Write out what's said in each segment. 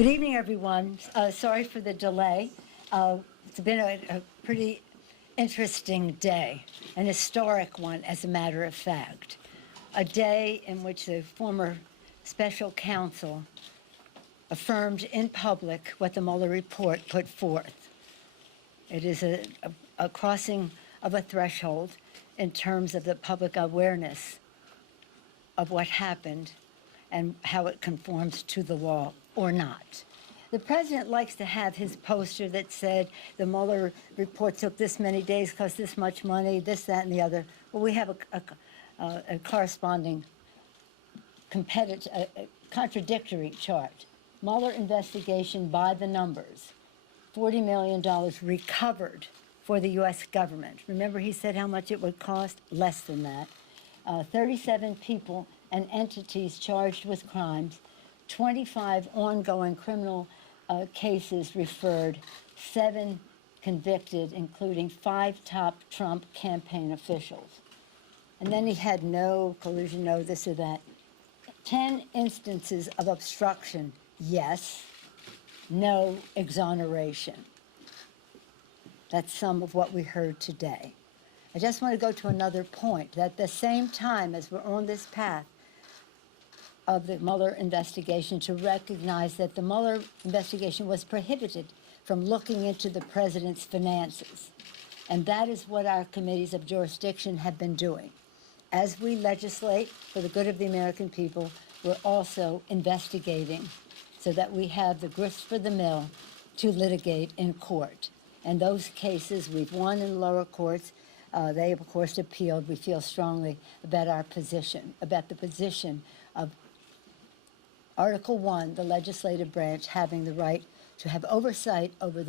Good evening, everyone. Sorry for the delay. It's been a pretty interesting day, an historic one, as a matter of fact. A day in which the former special counsel affirmed in public what the Mueller report put forth. It is a crossing of a threshold in terms of the public awareness of what happened and how it conforms to the law or not. The president likes to have his poster that said the Mueller report took this many days, cost this much money, this, that, and the other. Well, we have a corresponding contradictory chart. Mueller investigation by the numbers. $40 million recovered for the U.S. government. Remember, he said how much it would cost? Less than that. 37 people and entities charged with crimes, 25 ongoing criminal cases referred, 7 convicted, including 5 top Trump campaign officials. And then he had no collusion, no this or that. 10 instances of obstruction, yes, no exoneration. That's some of what we heard today. I just want to go to another point, that at the same time as we're on this path of the Mueller investigation, to recognize that the Mueller investigation was prohibited from looking into the president's finances. And that is what our committees of jurisdiction have been doing. As we legislate for the good of the American people, we're also investigating so that we have the grist for the mill to litigate in court. And those cases we've won in lower courts. They, of course, appealed. We feel strongly about our position, about the position of Article 1, the legislative branch having the right to have oversight over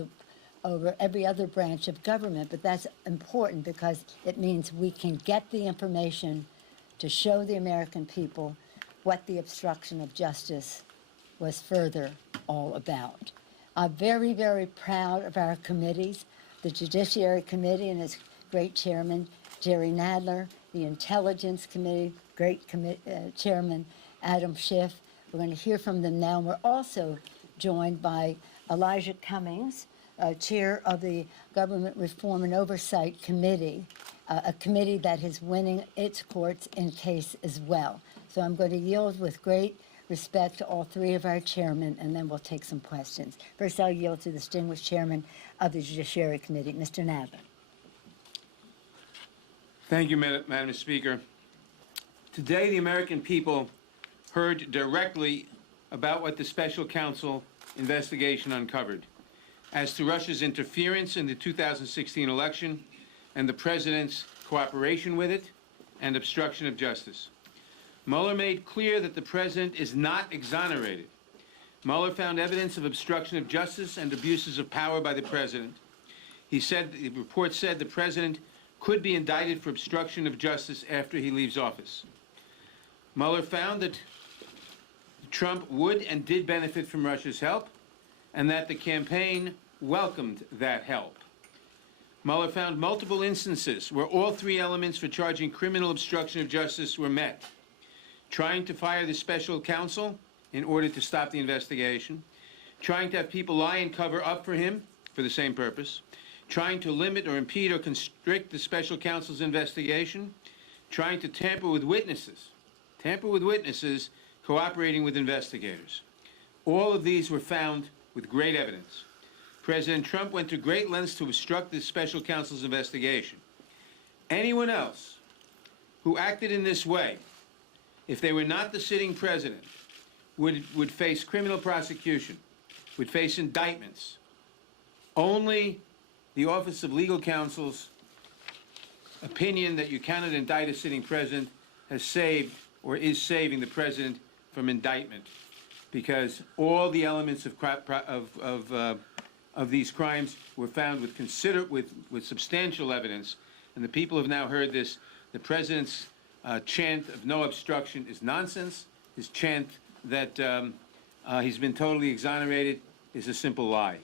every other branch of government. But that's important because it means we can get the information to show the American people what the obstruction of justice was further all about. I'm very, very proud of our committees, the Judiciary Committee and its great chairman, Jerry Nadler, the Intelligence Committee, great chairman, Adam Schiff. We're going to hear from them now. We're also joined by Elijah Cummings, chair of the Government Reform and Oversight Committee, a committee that is winning its courts in case as well. So I'm going to yield with great respect to all 3 of our chairmen, and then we'll take some questions. First, I'll yield to the distinguished chairman of the Judiciary Committee, Mr. Nadler. Thank you, Madam Speaker. Today, the American people heard directly about what the special counsel investigation uncovered as to Russia's interference in the 2016 election and the president's cooperation with it and obstruction of justice. Mueller made clear that the president is not exonerated. Mueller found evidence of obstruction of justice and abuses of power by the president. The report said the president could be indicted for obstruction of justice after he leaves office. Mueller found that Trump would and did benefit from Russia's help, and that the campaign welcomed that help. Mueller found multiple instances where all 3 elements for charging criminal obstruction of justice were met: trying to fire the special counsel in order to stop the investigation, trying to have people lie and cover up for him for the same purpose, trying to limit or impede or constrict the special counsel's investigation, trying to tamper with witnesses, cooperating with investigators. All of these were found with great evidence. President Trump went to great lengths to obstruct the special counsel's investigation. Anyone else who acted in this way, if they were not the sitting president, would face criminal prosecution, would face indictments. Only the Office of Legal Counsel's opinion that you cannot indict a sitting president has saved or is saving the president from indictment, because all the elements of these crimes were found with substantial evidence, and the people have now heard this. The president's chant of no obstruction is nonsense. His chant that he's been totally exonerated is a simple lie.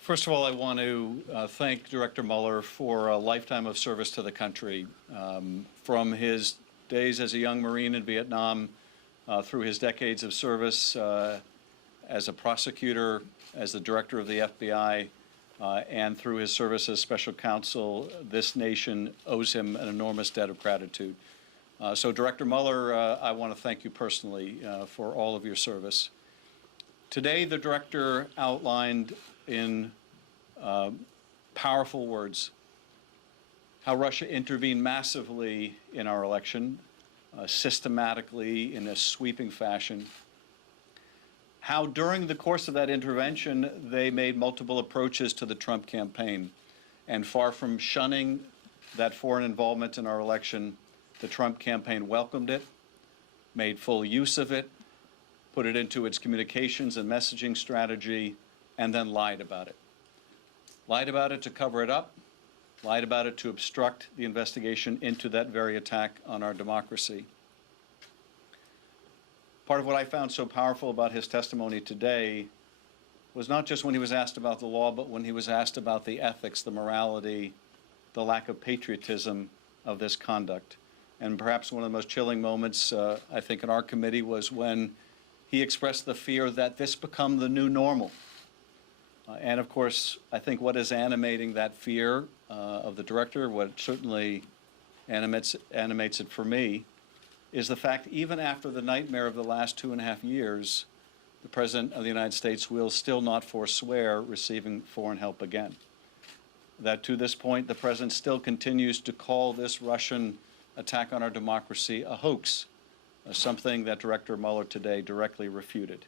First of all, I want to thank Director Mueller for a lifetime of service to the country. From his days as a young Marine in Vietnam, through his decades of service as a prosecutor, as the director of the FBI, and through his service as special counsel, this nation owes him an enormous debt of gratitude. So, Director Mueller, I want to thank you personally for all of your service. Today, the director outlined in powerful words how Russia intervened massively in our election, systematically in a sweeping fashion, how during the course of that intervention they made multiple approaches to the Trump campaign, and far from shunning that foreign involvement in our election, the Trump campaign welcomed it, made full use of it, put it into its communications and messaging strategy, and then lied about it. Lied about it to cover it up, lied about it to obstruct the investigation into that very attack on our democracy. Part of what I found so powerful about his testimony today was not just when he was asked about the law, but when he was asked about the ethics, the morality, the lack of patriotism of this conduct. And perhaps one of the most chilling moments, I think, in our committee was when he expressed the fear that this become the new normal. And of course, I think what is animating that fear of the director, what certainly animates it for me, is the fact even after the nightmare of the last 2.5 years, the President of the United States will still not forswear receiving foreign help again. That to this point, the President still continues to call this Russian attack on our democracy a hoax, something that Director Mueller today directly refuted.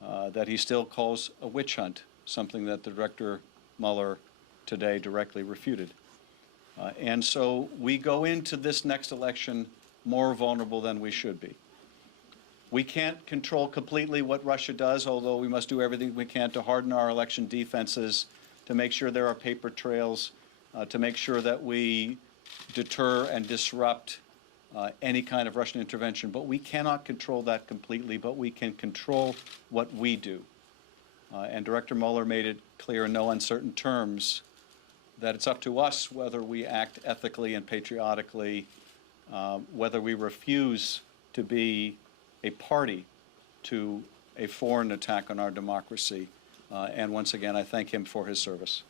That he still calls a witch hunt, something that the Director Mueller today directly refuted. And so we go into this next election more vulnerable than we should be. We can't control completely what Russia does, although we must do everything we can to harden our election defenses, to make sure there are paper trails, to make sure that we deter and disrupt any kind of Russian intervention. But we cannot control that completely, but we can control what we do. And Director Mueller made it clear in no uncertain terms that it's up to us whether we act ethically and patriotically, whether we refuse to be a party to a foreign attack on our democracy. And once again, I thank him for his service.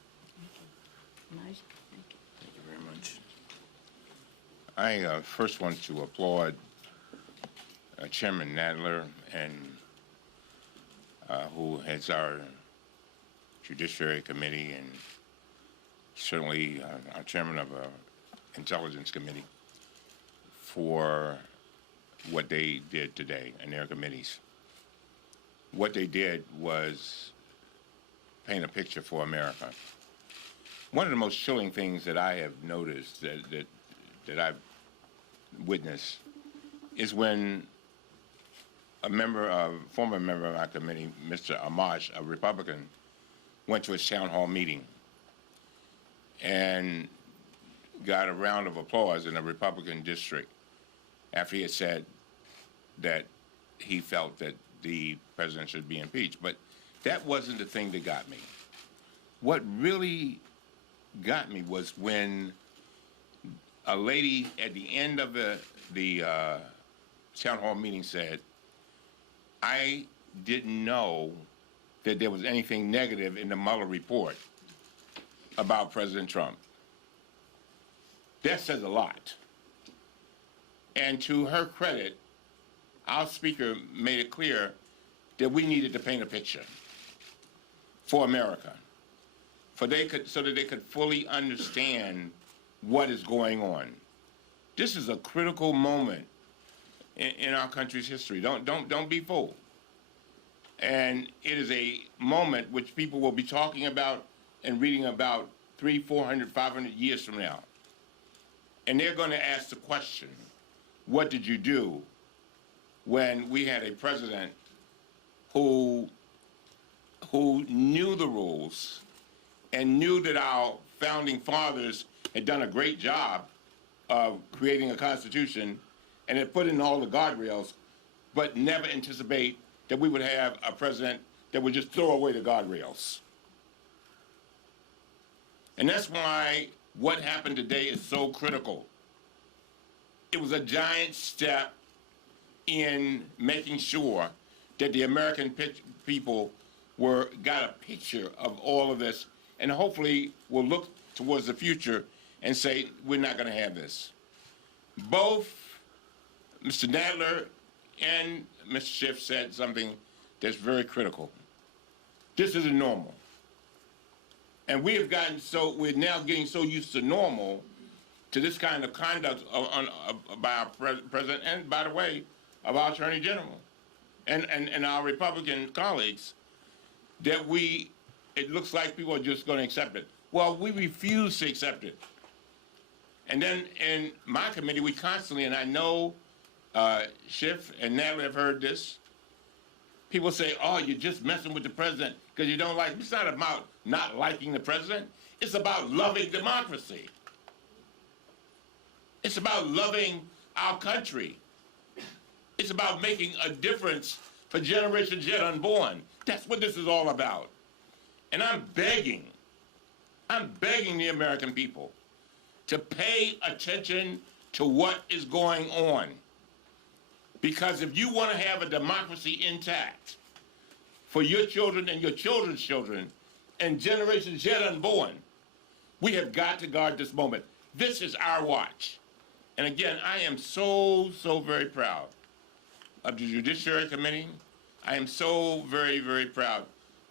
Thank you. Thank you very much. I first want to applaud Chairman Nadler, and who heads our Judiciary Committee, and certainly our Chairman of our Intelligence Committee, for what they did today in their committees. What they did was paint a picture for America. One of the most chilling things that I have noticed, that I've witnessed, is when a former member of our committee, Mr. Amash, a Republican, went to a town hall meeting and got a round of applause in a Republican district after he had said that he felt that the president should be impeached. But that wasn't the thing that got me. What really got me was when a lady at the end of the town hall meeting said, "I didn't know that there was anything negative in the Mueller report about President Trump." That says a lot. And to her credit, our speaker made it clear that we needed to paint a picture for America, so that they could fully understand what is going on. This is a critical moment in our country's history. Don't be fooled. And it is a moment which people will be talking about and reading about 300, 400, 500 years from now. And they're going to ask the question, what did you do when we had a president who knew the rules and knew that our founding fathers had done a great job of creating a constitution and had put in all the guardrails, but never anticipate that we would have a president that would just throw away the guardrails. And that's why what happened today is so critical. it was a giant step in making sure that the American people got a picture of all of this, and hopefully will look towards the future and say, we're not going to have this. Both Mr. Nadler and Mr. Schiff said something that's very critical. This isn't normal. And we have gotten we're now getting so used to normal, to this kind of conduct by our president, and by the way, of our attorney general and our Republican colleagues, that it looks like people are just going to accept it. Well, we refuse to accept it. And then in my committee, we constantly, and I know Schiff and Nadler have heard this, people say, oh, you're just messing with the president because you don't like him. It's not about not liking the president. It's about loving democracy. It's about loving our country. It's about making a difference for generations yet unborn. That's what this is all about. And I'm begging the American people to pay attention to what is going on. Because if you want to have a democracy intact for your children and your children's children and generations yet unborn, we have got to guard this moment. This is our watch. And again, I am so very proud of the Judiciary Committee. I am so very proud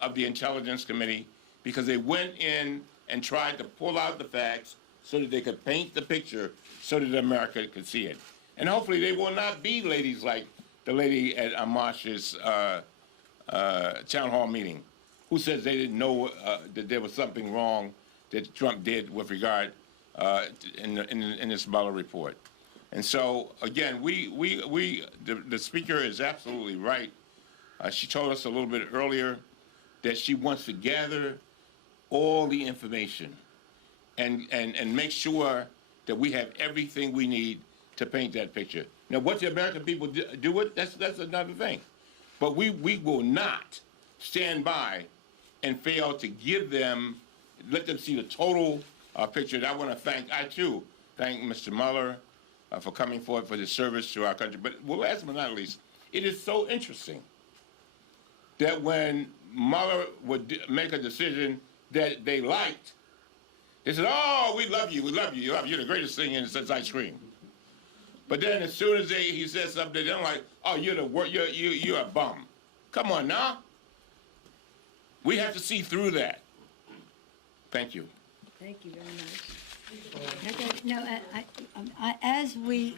of the Intelligence Committee, because they went in and tried to pull out the facts so that they could paint the picture so that America could see it. And hopefully they will not be ladies like the lady at Amash's town hall meeting, who says they didn't know that there was something wrong that Trump did with regard in this Mueller report. And so, again, the speaker is absolutely right. She told us a little bit earlier that she wants to gather all the information and make sure that we have everything we need to paint that picture. Now, what the American people do with that's another thing. But we will not stand by and fail to let them see the total picture. And I want to I too thank Mr. Mueller for coming forward for his service to our country. But last but not least, it is so interesting that when Mueller would make a decision that they liked, they said, oh, we love you, you're the greatest thing since ice cream. But then as soon as he says something they don't like, oh, you're a bum. Come on now. We have to see through that. Thank you. Thank you very much. Okay, no, as we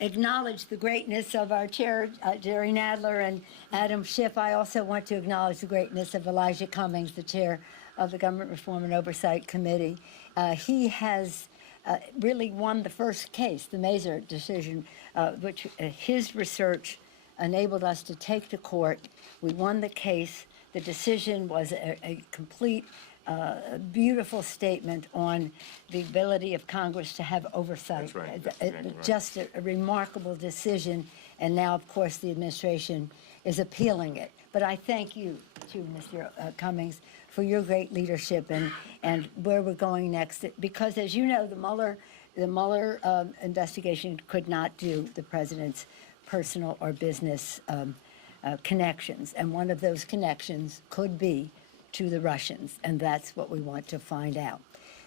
acknowledge the greatness of our chair, Jerry Nadler and Adam Schiff, I also want to acknowledge the greatness of Elijah Cummings, the chair of the Government Reform and Oversight Committee. He has really won the first case, the Mazur decision, which his research enabled us to take to court. We won the case. The decision was a complete, beautiful statement on the ability of Congress to have oversight. That's right. That's exactly right. Just a remarkable decision, and now, of course, the administration is appealing it. But I thank you, too, Mr. Cummings, for your great leadership and where we're going next. Because, as you know, the Mueller investigation could not do the president's personal or business connections, and one of those connections could be to the Russians, and that's what we want to find out.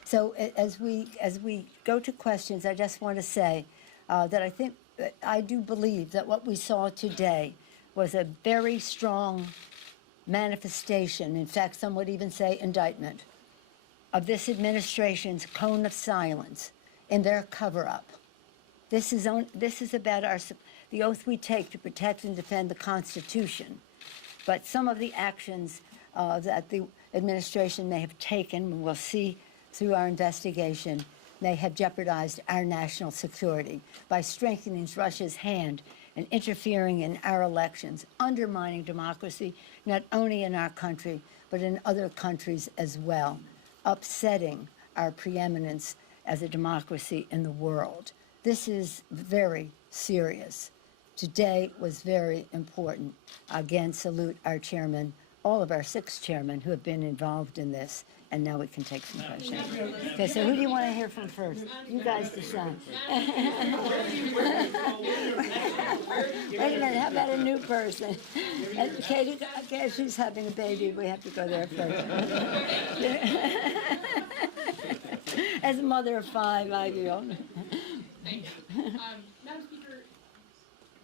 So as we go to questions, I just want to say that I do believe that what we saw today was a very strong manifestation, in fact, some would even say indictment, of this administration's cone of silence in their cover-up. This is about the oath we take to protect and defend the Constitution. But some of the actions that the administration may have taken, we'll see through our investigation, may have jeopardized our national security by strengthening Russia's hand and interfering in our elections, undermining democracy, not only in our country, but in other countries as well, upsetting our preeminence as a democracy in the world. This is very serious. Today was very important. Again, salute our chairman, all of our 6 chairmen who have been involved in this, And now we can take some questions. Okay, so who do you want to hear from first? You guys decide. Wait a minute, how about a new person? Katie, okay, she's having a baby, we have to go there first. As a mother of 5, I feel. Thank you. Madam Speaker,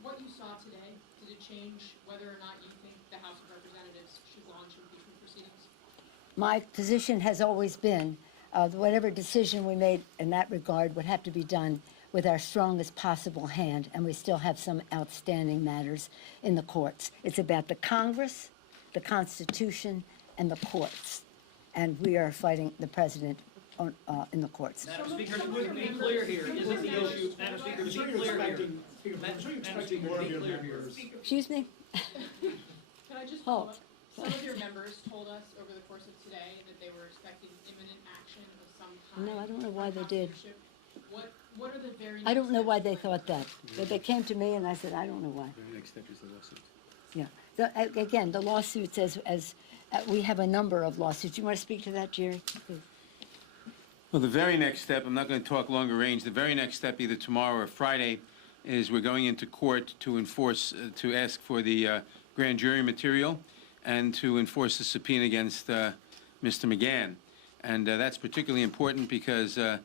what you saw today, did it change whether or not you think the House of Representatives should launch impeachment proceedings? My position has always been, whatever decision we made in that regard would have to be done with our strongest possible hand, and we still have some outstanding matters in the courts. It's about the Congress, the Constitution, and the courts, and we are fighting the president in the courts. Madam Speaker, to be clear here, isn't the issue, Madam Speaker, to be clear here. Madam Speaker, to be clear here. Excuse me? Can I just follow up? Some of your members told us over the course of today that they were expecting imminent action of some kind. No, I don't know why from they did. House leadership. What are the very I don't next know why steps they that- thought that, but they came to me and I said, I don't know why. The next step is the lawsuit. Yeah. Again, the lawsuits, as we have a number of lawsuits. You want to speak to that, Jerry? Please. Well, the very next step, I'm not going to talk longer range, the very next step, either tomorrow or Friday, is we're going into court to enforce, to ask for the grand jury material and to enforce the subpoena against Mr. McGahn. And that's particularly important because the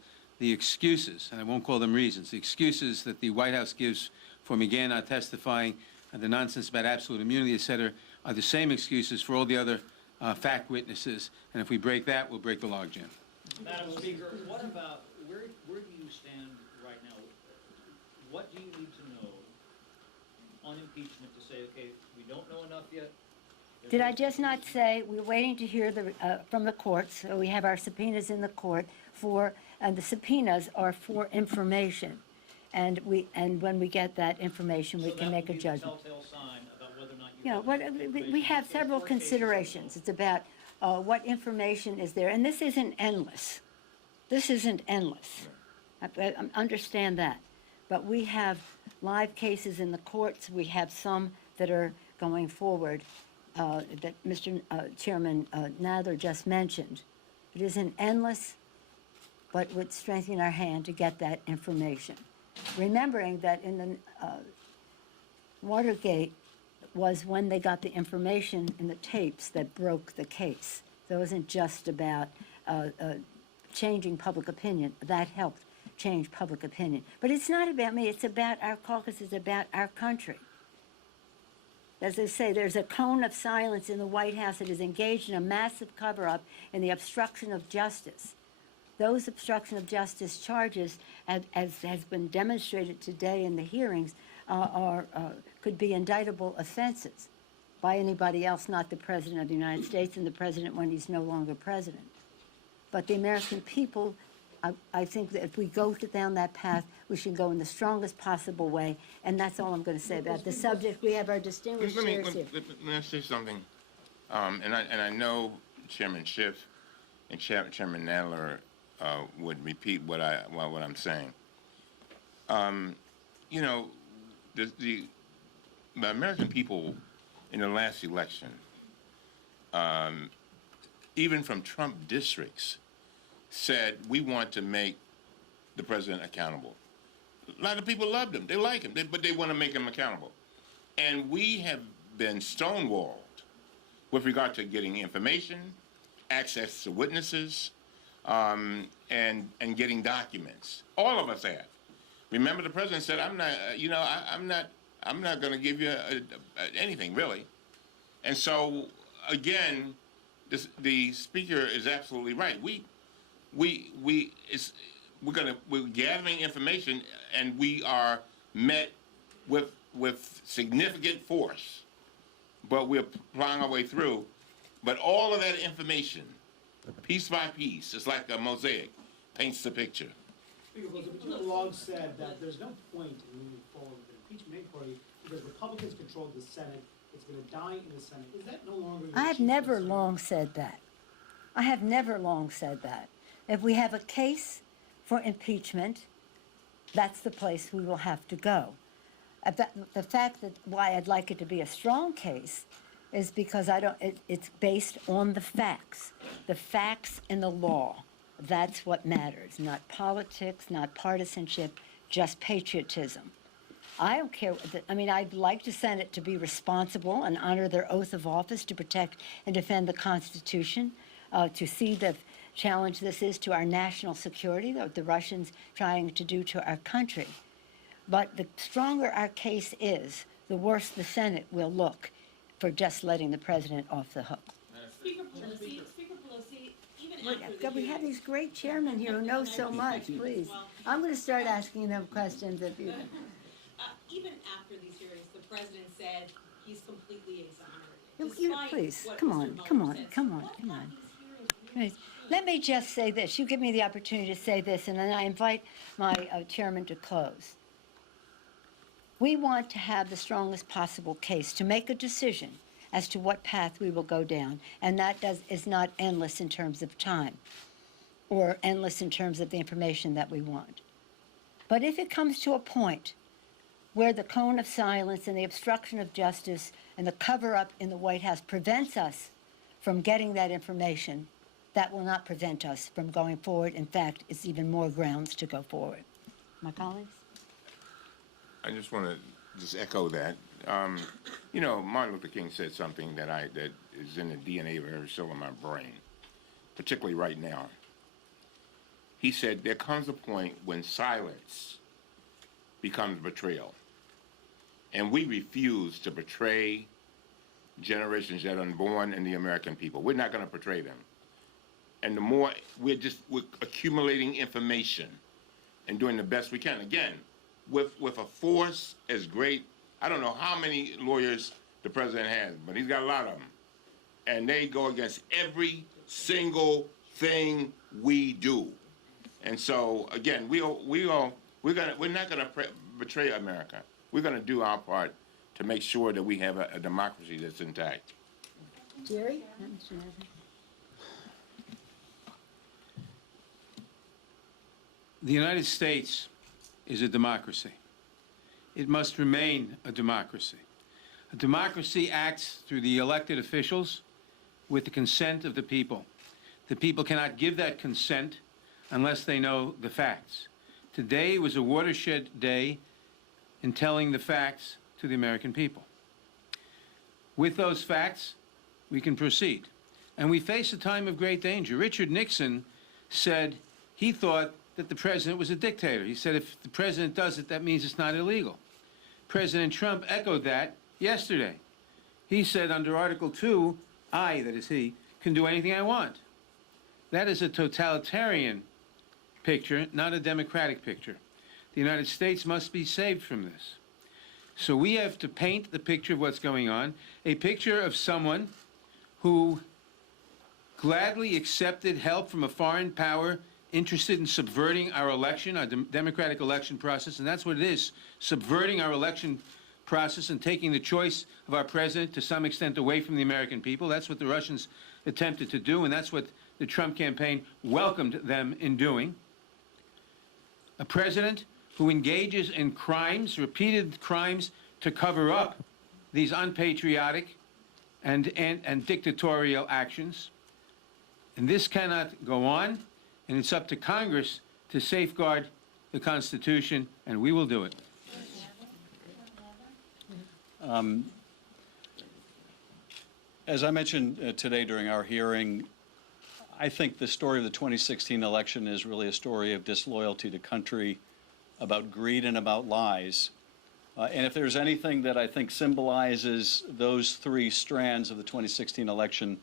excuses, and I won't call them reasons, the excuses that the White House gives for McGahn not testifying, the nonsense about absolute immunity, et cetera, are the same excuses for all the other fact witnesses. And if we break that, we'll break the logjam. Madam Speaker, what about, where do you stand right now? What do you need to know on impeachment to say, okay, we don't know enough yet? Did I just not say we're waiting to hear from the courts? So we have our subpoenas in the court and the subpoenas are for information. And when we get that information, we can make a judgment. So that would be the telltale sign about whether or not you You know, we have several considerations. It's about what information is there, and this isn't endless. This isn't endless. I understand that. But we have live cases in the courts. We have some that are going forward that Mr. Chairman Nadler just mentioned. It isn't endless, but would strengthen our hand to get that information. Remembering that in the Watergate was when they got the information in the tapes that broke the case. So it wasn't just about changing public opinion. That helped change public opinion. But it's not about me. It's about our caucus. It's about our country. As I say, there's a cone of silence in the White House that is engaged in a massive cover-up in the obstruction of justice. Those obstruction of justice charges, as has been demonstrated today in the hearings, could be indictable offenses by anybody else, not the President of the United States and the President when he's no longer President. But the American people, I think that if we go down that path, we should go in the strongest possible way, and that's all I'm going to say about the subject. We have our distinguished chairs here. Let me say something. And I know Chairman Schiff and Chairman Nadler would repeat what I'm saying. You know, the American people in the last election, even from Trump districts, said we want to make the president accountable. A lot of people loved him. They like him, but they want to make him accountable. And we have been stonewalled with regard to getting information, access to witnesses, and getting documents. All of us have. Remember, the president said, "I'm not going to give you anything really." And so, again, the speaker is absolutely right. We're gathering information, and we are met with significant force, but we're plowing our way through. But all of that information, piece by piece, is like a mosaic, paints the picture. Speaker, it's been long said that there's no point in moving forward with the impeachment inquiry because Republicans control the Senate. It's going to die in the Senate. Is that no longer your I have chief never concern? long said that. I have never long said that. If we have a case for impeachment, that's the place we will have to go. The fact that why I'd like it to be a strong case is because it's based on the facts and the law. That's what matters, not politics, not partisanship, just patriotism. I don't care, I'd like the Senate to be responsible and honor their oath of office to protect and defend the Constitution, to see the challenge this is to our national security, that the Russians trying to do to our country. But the stronger our case is, the worse the Senate will look for just letting the president off the hook. Speaker Pelosi, even after the We have these great chairmen here who know so much, please. I'm going to start asking them questions if you... even after these hearings, the president said he's completely exonerated. Please, Despite come what on, Mr. come Mueller on, says. come on, What come about on. these hearings really Let me just say this. You give me the opportunity to say this, and then I invite my chairman to close. We want to have the strongest possible case to make a decision as to what path we will go down, and that is not endless in terms of time or endless in terms of the information that we want. But if it comes to a point where the cone of silence and the obstruction of justice and the cover-up in the White House prevents us from getting that information, that will not prevent us from going forward. In fact, it's even more grounds to go forward. My colleagues? I just want to just echo that. Martin Luther King said something that is in the DNA of every cell in my brain, particularly right now. He said, there comes a point when silence becomes betrayal. And we refuse to betray generations that are unborn and the American people. We're not going to betray them. And the more we're accumulating information and doing the best we can. Again, with a force as great, I don't know how many lawyers the president has, but he's got a lot of them. And they go against every single thing we do. And so, again, we're not going to betray America. We're going to do our part to make sure that we have a democracy that's intact. Jerry? The United States is a democracy. It must remain a democracy. A democracy acts through the elected officials with the consent of the people. The people cannot give that consent unless they know the facts. Today was a watershed day in telling the facts to the American people. With those facts, we can proceed. And we face a time of great danger. Richard Nixon said he thought that the president was a dictator. He said if the president does it, that means it's not illegal. President Trump echoed that yesterday. He said under Article 2, I, that is he, can do anything I want. That is a totalitarian picture, not a democratic picture. The United States must be saved from this. So we have to paint the picture of what's going on, a picture of someone who gladly accepted help from a foreign power interested in subverting our election, our democratic election process, and that's what it is, subverting our election process and taking the choice of our president to some extent away from the American people. That's what the Russians attempted to do, and that's what the Trump campaign welcomed them in doing. A president who engages in crimes, repeated crimes, to cover up these unpatriotic and dictatorial actions. And this cannot go on, and it's up to Congress to safeguard the Constitution, and we will do it. As I mentioned today during our hearing, I think the story of the 2016 election is really a story of disloyalty to country, about greed and about lies. And if there's anything that I think symbolizes those three strands of the 2016 election,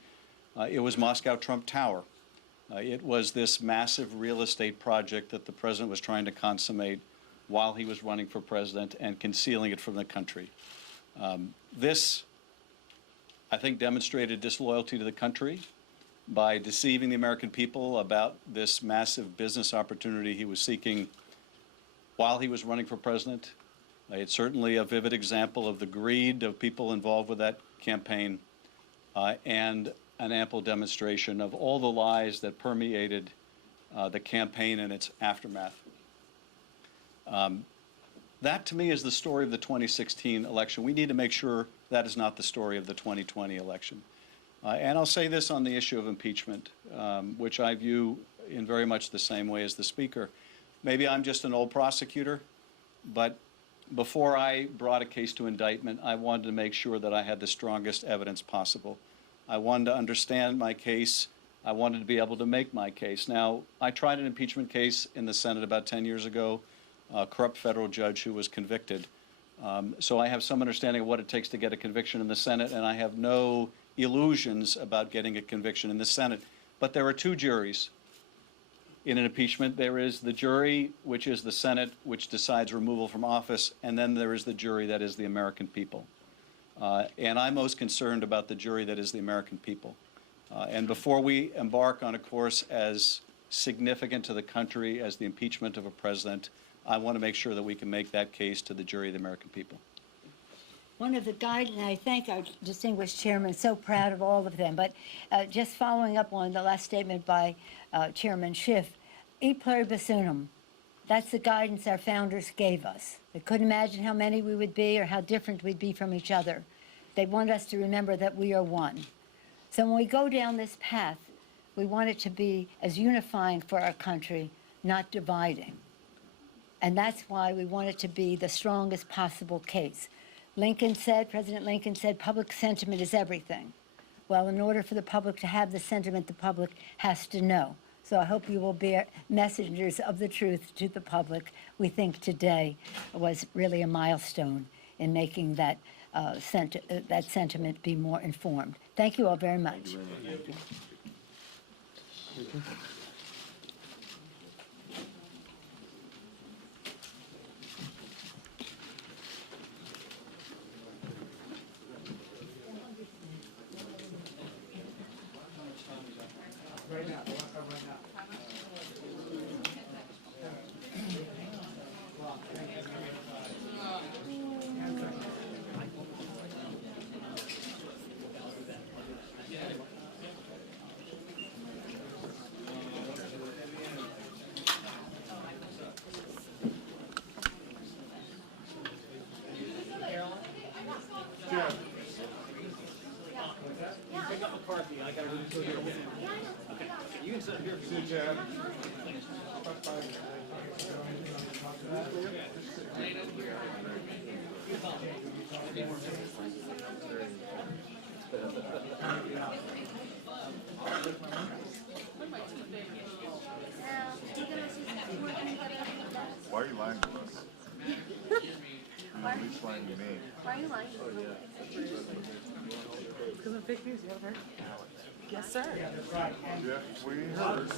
it was Moscow Trump Tower. It was this massive real estate project that the president was trying to consummate while he was running for president and concealing it from the country. This, I think, demonstrated disloyalty to the country by deceiving the American people about this massive business opportunity he was seeking while he was running for president. It's certainly a vivid example of the greed of people involved with that campaign, and an ample demonstration of all the lies that permeated the campaign and its aftermath. That, to me, is the story of the 2016 election. We need to make sure that is not the story of the 2020 election. And I'll say this on the issue of impeachment, which I view in very much the same way as the Speaker. Maybe I'm just an old prosecutor, but before I brought a case to indictment, I wanted to make sure that I had the strongest evidence possible. I wanted to understand my case. I wanted to be able to make my case. Now, I tried an impeachment case in the Senate about 10 years ago, a corrupt federal judge who was convicted. So I have some understanding of what it takes to get a conviction in the Senate, and I have no illusions about getting a conviction in the Senate. But there are two juries in an impeachment. There is the jury, which is the Senate, which decides removal from office, and then there is the jury that is the American people. And I'm most concerned about the jury that is the American people. And before we embark on a course as significant to the country as the impeachment of a president, I want to make sure that we can make that case to the jury of the American people. One of the guidance, and I thank our distinguished chairman, so proud of all of them, but just following up on the last statement by Chairman Schiff, e pluribus unum, that's the guidance our founders gave us. They couldn't imagine how many we would be or how different we'd be from each other. They want us to remember that we are one. So when we go down this path, we want it to be as unifying for our country, not dividing. And that's why we want it to be the strongest possible case. President Lincoln said, public sentiment is everything. Well, in order for the public to have the sentiment, the public has to know. So I hope you will be messengers of the truth to the public. We think today was really a milestone in making that, that sentiment be more informed. Thank you all very much. Why are you lying to us? You're at least lying to me. Why are you lying? Because of fake news, you haven't heard? Yes, sir. Yeah, we heard.